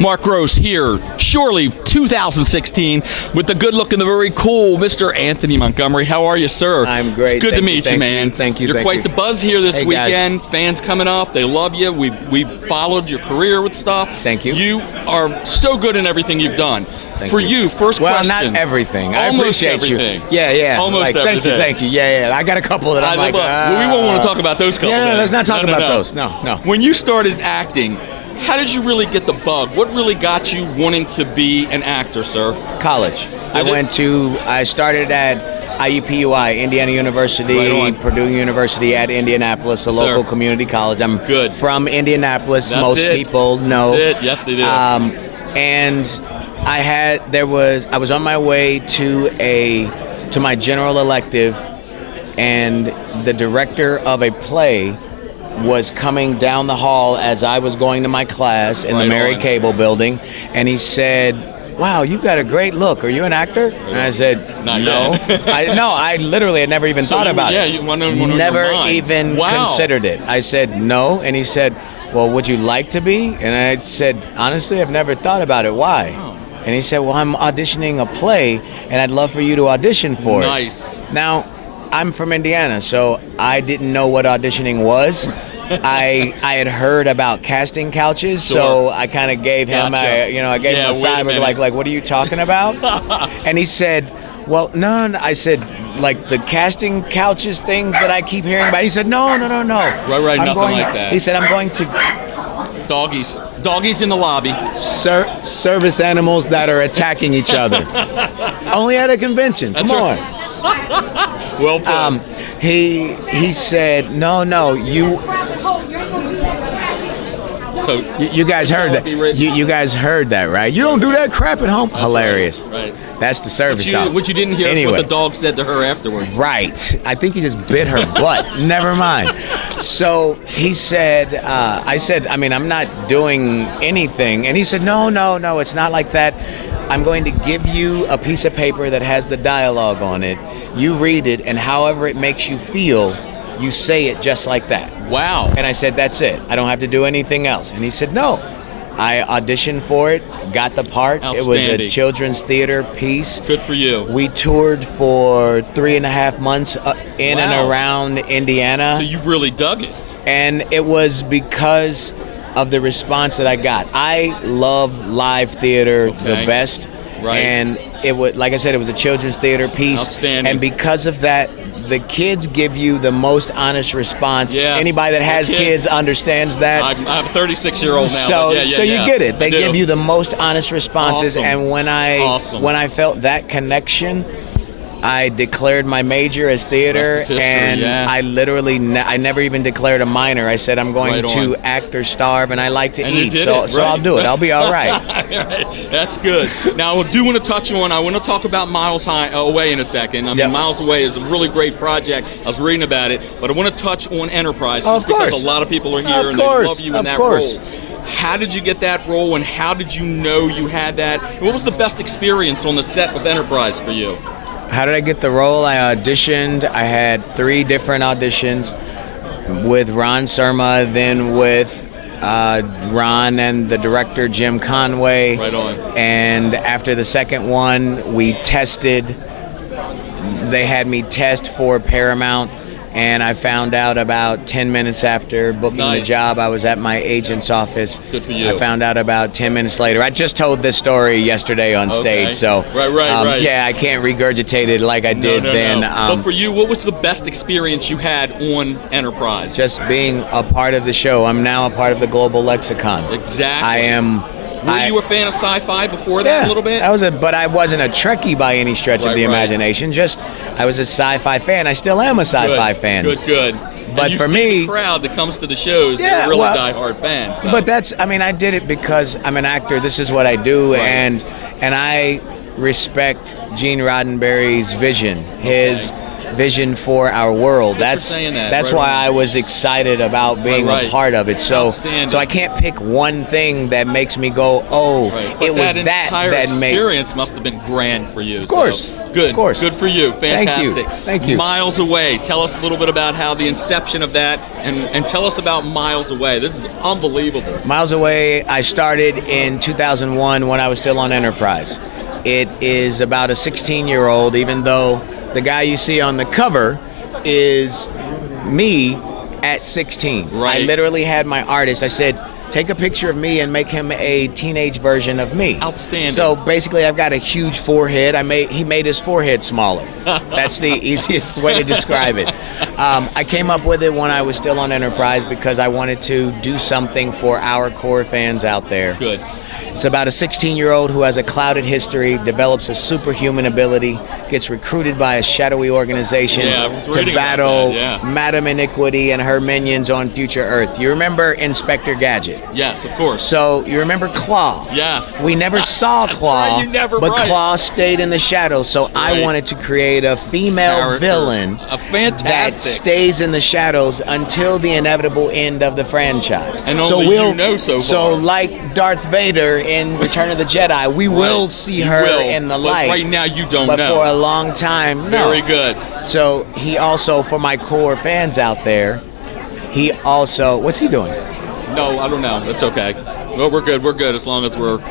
Mark Gross here, surely 2016, with the good-looking, the very cool Mr. Anthony Montgomery. How are you, sir? I'm great. It's good to meet you, man. Thank you. You're quite the buzz here this weekend. Guys. Fans coming up. They love you. We followed your career with stuff. Thank you. You are so good in everything you've done. For you, first question. Well, not everything. I Almost appreciate everything. you. Yeah. Almost everything. Thank you. Yeah. I got a couple that I'm like. We won't want to talk about those couple. Yeah, let's not talk about those. No. When you started acting, how did you really get the bug? What really got you wanting to be an actor, sir? College. I started at IUPUI, Indiana University, Purdue University at Indianapolis, a local community college. I'm from Indianapolis. Most people know. That's it. Yes, they do. And I was on my way to my general elective, and the director of a play was coming down the hall as I was going to my class in the Mary Cable building, and he said, "Wow, you've got a great look. Are you an actor?" And I said, "No." I literally had never even thought about it. Never even considered it. I said, "No." And he said, "Well, would you like to be?" And I said, "Honestly, I've never thought about it. Why?" And he said, "Well, I'm auditioning a play, and I'd love for you to audition for it." Nice. Now, I'm from Indiana, so I didn't know what auditioning was. I had heard about casting couches, so I kind of gave him a side with like, what are you talking about? And he said, "Well, no." I said, "Like the casting couches things that I keep hearing about." He said, "No. Right, nothing like that. He said, "I'm going to doggies in the lobby. Service animals that are attacking each other." Only at a convention. Come on. Well put. He said, "No, you." So you guys heard that. You guys heard that, right? You don't do that crap at home. Hilarious. Right. That's the service dog. What you didn't hear is what the dog said to her afterwards. Right. I think he just bit her butt. Never mind. So he said, I said, I'm not doing anything. And he said, no, it's not like that. I'm going to give you a piece of paper that has the dialogue on it. You read it, and however it makes you feel, you say it just like that. Wow. And I said, that's it. I don't have to do anything else. And he said, no. I auditioned for it, got the part. It was a children's theater piece. Good for you. We toured for 3.5 months in and around Indiana. So you really dug it. And it was because of the response that I got. I love live theater the best. Right. And it was, like I said, it was a children's theater piece. Outstanding. And because of that, the kids give you the most honest response. Yes. Anybody that has kids understands that. I have a 36-year-old now. So you get it. They give you the most honest responses. Awesome. And when I felt that connection, I declared my major as theater, and I literally I never even declared a minor. I said I'm going to act or starve, and I like to eat, so I'll do it. I'll be all right. That's good. Now, I do want to touch on. I want to talk about Miles Away in a second. Miles Away is a really great project. I was reading about it, but I want to touch on Enterprise just because a lot of people are here and they love you in that role. How did you get that role, and how did you know you had that? What was the best experience on the set with Enterprise for you? How did I get the role? I auditioned. I had 3 different auditions with Ron Surma, then with Ron and the director, Jim Conway. Right on. And after the second one, we tested. They had me test for Paramount, and I found out about 10 minutes after booking the job. I was at my agent's office. Good for you. I found out about 10 minutes later. I just told this story yesterday on stage, so right. Yeah, I can't regurgitate it like I did then. But for you, what was the best experience you had on Enterprise? Just being a part of the show. I'm now a part of the global lexicon. Exactly. I am. Were you a fan of sci-fi before that a little bit? But I wasn't a Trekkie by any stretch of the imagination. Just I was a sci-fi fan. I still am a sci-fi fan. Good. But and for me, the crowd that comes to the shows, they're really diehard fans. So. But I did it because I'm an actor. This is what I do, and I respect Gene Roddenberry's vision. His vision for our world. That's why I was excited about being a part of it. So I can't pick one thing that makes me go, it was that made. Experience must have been grand for you. Of course. Good. Of course. Good for you. Fantastic. Thank you. Miles Away. Tell us a little bit about how the inception of that, and tell us about Miles Away. This is unbelievable. Miles Away, I started in 2001 when I was still on Enterprise. It is about a 16-year-old, even though the guy you see on the cover is me at 16. Right. I literally had my artist, I said, take a picture of me and make him a teenage version of me. Outstanding. So basically, I've got a huge forehead. He made his forehead smaller. That's the easiest way to describe it. I came up with it when I was still on Enterprise because I wanted to do something for our core fans out there. Good. It's about a 16-year-old who has a clouded history, develops a superhuman ability, gets recruited by a shadowy organization to battle Madam Iniquity and her minions on future Earth. You remember Inspector Gadget? Yes, of course. So you remember Claw? Yes. We never saw Claw, but right. Claw stayed in the shadows. So I wanted to create a female villain that stays in the shadows until the inevitable end of the franchise. And only so far. So like Darth Vader in Return of the Jedi, we will see her in the light. Right now you don't know. But for a long time, no. Very good. So he also, for my core fans out there, he also, what's he doing? No, I don't know. That's okay. Well, we're good. We're good as long as we're...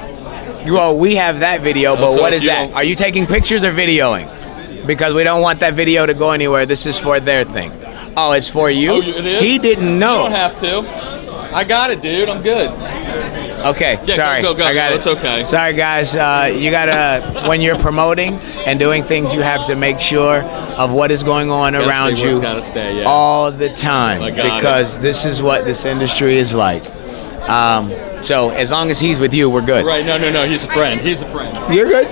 Well, we have that video, but so what is that? Are you taking pictures or videoing? Because we don't want that video to go anywhere. This is for their thing. Oh, it's for you? Oh, it is? He didn't know. You don't have to. I got it, dude. I'm good. Okay, sorry. Go. I got it. It's okay. Sorry, guys. You gotta, when you're promoting and doing things, you have to make sure of what is going on around you all the time, because this is what this industry is like. So as long as he's with you, we're good. Right? No. He's a friend. You're good.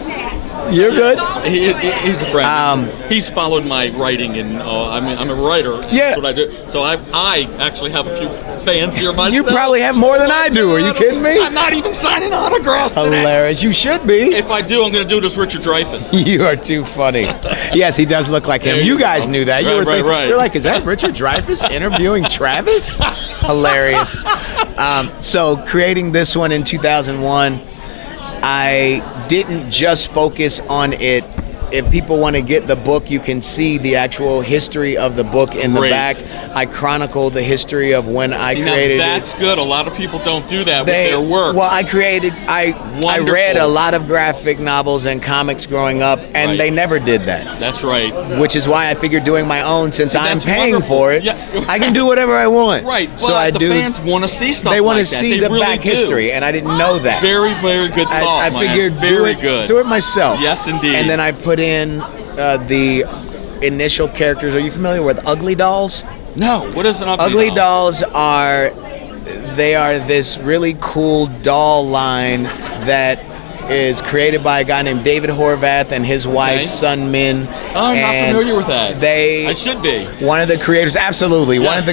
You're good. He's a friend. He's followed my writing, and I'm a writer. Yeah. That's what I do. So I actually have a few fans here myself. You probably have more than I do. Are you kidding me? I'm not even signing autographs today. Hilarious. You should be. If I do, I'm going to do it as Richard Dreyfuss. You are too funny. Yes, he does look like him. You guys knew that. Right. You're like, is that Richard Dreyfuss interviewing Travis? Hilarious. So creating this one in 2001, I didn't just focus on it. If people want to get the book, you can see the actual history of the book in the back. I chronicle the history of when I created it. That's good. A lot of people don't do that with their work. Well, I read a lot of graphic novels and comics growing up, and they never did that. That's right. Which is why I figured doing my own, since I'm paying for it, I can do whatever I want. Right. So but the fans want to see stuff like that. They want to see the back history, and I didn't know that. Very, very good thought, I figured do it myself. Yes, indeed. And then I put in the initial characters. Are you familiar with Ugly Dolls? No. What is an Ugly Doll? Ugly Dolls are this really cool doll line that is created by a guy named David Horvath and his wife, Sun Min. Oh, I'm not familiar with that. I should be. One of the creators, absolutely. Yes.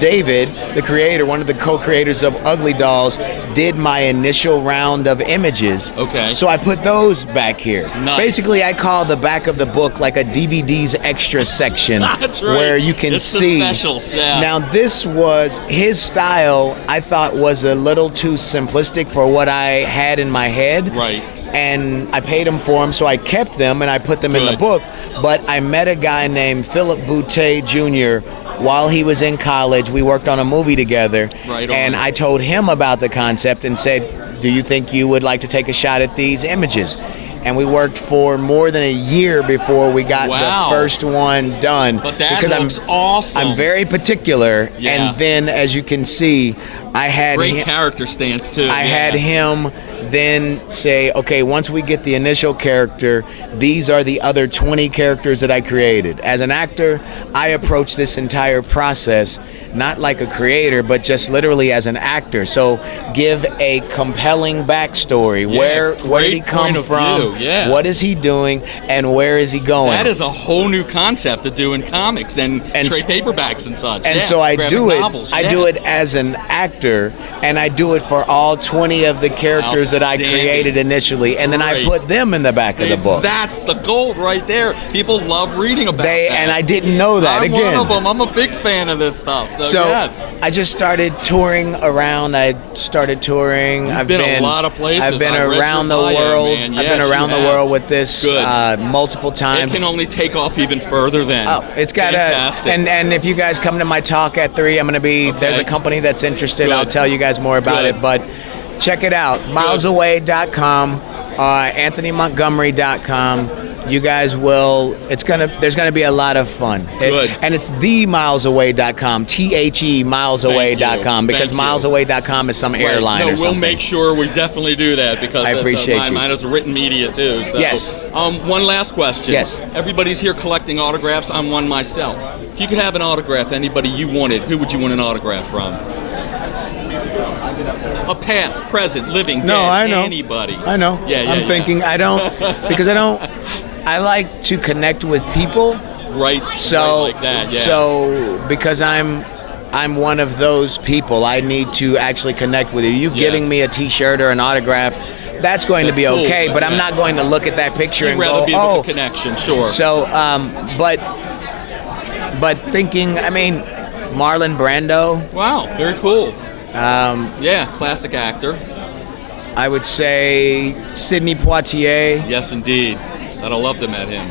David, the creator, one of the co-creators of Ugly Dolls, did my initial round of images. Okay. So I put those back here. Nice. Basically, I call the back of the book like a DVD's extra section. That's right. Where you can see. The specials, yeah. Now, this was his style. I thought was a little too simplistic for what I had in my head. Right. And I paid him for them, so I kept them and I put them in the book. But I met a guy named Philip Boutte Jr. while he was in college. We worked on a movie together. Right on. And I told him about the concept and said, do you think you would like to take a shot at these images? And we worked for more than a year before we got the first one done. But that looks awesome. I'm very particular. Yeah. And then, as you can see, I had great character stance too. I had him then say, okay, once we get the initial character, these are the other 20 characters that I created. As an actor, I approach this entire process not like a creator, but just literally as an actor. So give a compelling backstory. Where did he come from? What is he doing? And where is he going? That is a whole new concept to do in comics and trade paperbacks and such. And so I do it. I do it as an actor, and I do it for all 20 of the characters that I created initially, and then I put them in the back of the book. That's the gold right there. People love reading about that. And I didn't know that. I'm one of them. I'm a big fan of this stuff. So yes. I just started touring around. I've been a lot of places. I've been around the world. Man. I've been around the world with this multiple times. It can only take off even further then. Oh, it's got and if you guys come to my talk at 3, I'm going to be, there's a company that's interested. Good. I'll tell you guys more about it, but check it out. milesaway.com, anthonymontgomery.com. You guys will, there's gonna be a lot of fun. Good. And it's themilesaway.com, THE milesaway.com, because milesaway.com is some airline or something. We'll make sure we definitely do that, because I appreciate you. mine is written media too. So. Yes. One last question. Yes. Everybody's here collecting autographs. I'm one myself. If you could have an autograph, anybody you wanted, who would you want an autograph from? A past, present, living, dead, I know. Anybody. I know. I'm thinking, I like to connect with people. Right. So, right like that. Yeah. So because I'm one of those people, I need to actually connect with you. You getting me a T-shirt or an autograph, that's going to be cool, okay. But I'm not going to look at that picture and rather go, be with the connection, sure. So, but thinking, Marlon Brando. Wow, very cool. Yeah, classic actor. I would say Sidney Poitier. Yes, indeed. I'd have loved to met him.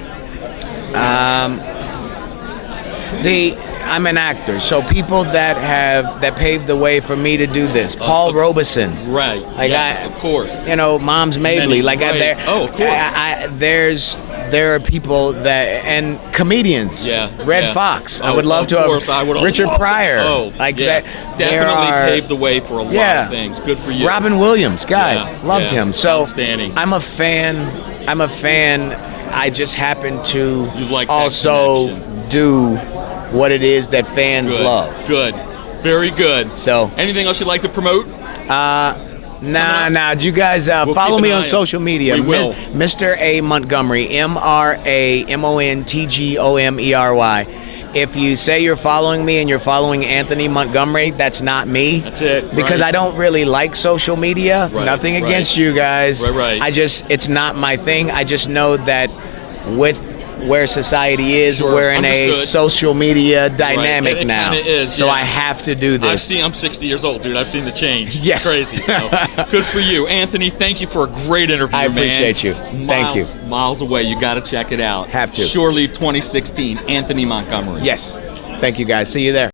I'm an actor, so people that paved the way for me to do this. Paul Robeson. Right. Yes, of course. Moms Mabley. Of course. There are people and comedians. Yeah. Red Fox. I would love to have Richard Pryor. That. Definitely paved the way for a lot of things. Good for you. Robin Williams, loved him. So outstanding. I'm a fan. I just happen to also do what it is that fans love. Good. Very good. So, anything else you'd like to promote? Nah. You guys follow me on social media. We will. Mr. A. Montgomery, MrAMontgomery. If you say you're following me and you're following Anthony Montgomery, that's not me. That's it. Because I don't really like social media. Right, Nothing against you guys. Right. It's not my thing. I just know that with where society is, we're in a social media dynamic now. It is, so I have to do this. I'm 60 years old, dude. I've seen the change. Yes. It's crazy. So good for you. Anthony, thank you for a great interview, I appreciate you. Thank you. Miles away. You got to check it out. Have to. Shore Leave 2016, Anthony Montgomery. Yes. Thank you, guys. See you there.